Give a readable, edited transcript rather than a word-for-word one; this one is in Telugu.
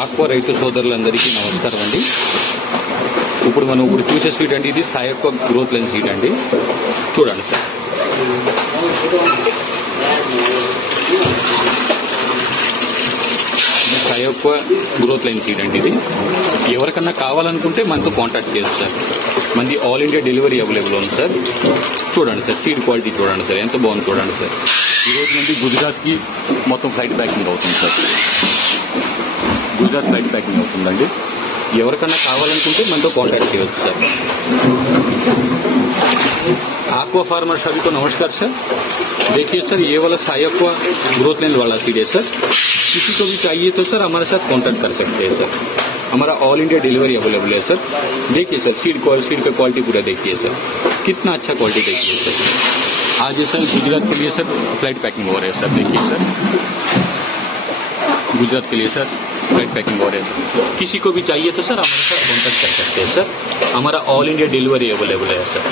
ఆక్వా రైతు సోదరులందరికీ నమస్కారం అండి. ఇప్పుడు చూసే స్వీట్ అండి, ఇది సాయక్క గ్రోత్ లైన్ సీడ్ అండి. చూడండి సార్, సాయక్క గ్రోత్ లైన్ సీడ్ అండి. ఇది ఎవరికన్నా కావాలనుకుంటే మనతో కాంటాక్ట్ చేయొచ్చు సార్. మనది ఆల్ ఇండియా డెలివరీ అవైలబుల్ ఉంది సార్. చూడండి సార్, సీడ్ క్వాలిటీ చూడండి సార్, ఎంత బాగుంది చూడండి సార్. ఈరోజు నుండి గుజరాత్కి మొత్తం ఫ్లైట్ ప్యాకింగ్ అవుతుంది సార్. గుజరాత్ ఫ్లైట్ ప్యాకింగ్ అవుతుందండి. ఎవరికన్నా కావాలనుకుంటే మనతో కాంटैक्ट చేయొచ్చు సార్. आक्वा फार्मर सभी को नमस्कार सर. देखिए सर, ये वाला सायक्वा ग्रोथ लाइन वाला सीड है सर. किसी को भी चाहिए तो सर हमारे साथ कांटेक्ट कर सकते हैं सर. हमारा ऑल इंडिया डिलीवरी अवेलेबल है सर. देखिए सर, सीड का क्वालिटी पूरा देखिए सर, कितना अच्छा क्वालिटी देखिए सर. आज सर गुजरात के लिए सर फ्लाइट पैकिंग हो रहा है सर. देखिए सर, गुजरात के लिए सर फ्लाइट पैकिंग हो रहे हैं. किसी को भी चाहिए तो सर हमारे साथ कांटेक्ट कर सकते हैं सर. हमारा ऑल इंडिया डिलीवरी अवेलेबल है सर.